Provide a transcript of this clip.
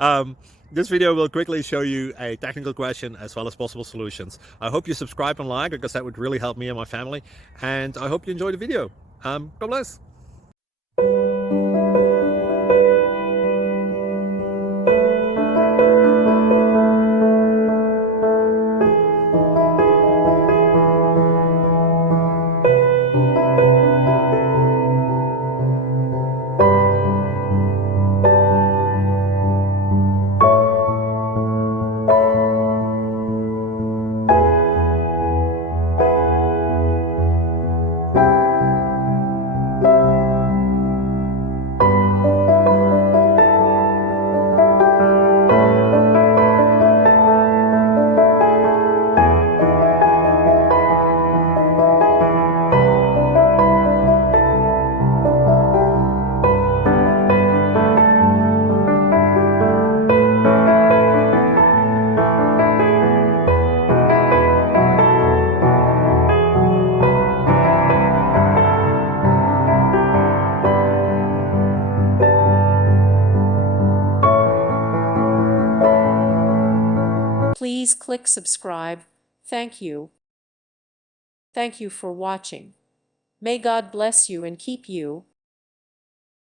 um, this video will quickly show you a technical question as well as possible solutions. I hope you subscribe and like, because that would really help me and my family. And I hope you enjoy the video. God bless. Please click subscribe. Thank you. Thank you for watching. May God bless you and keep you.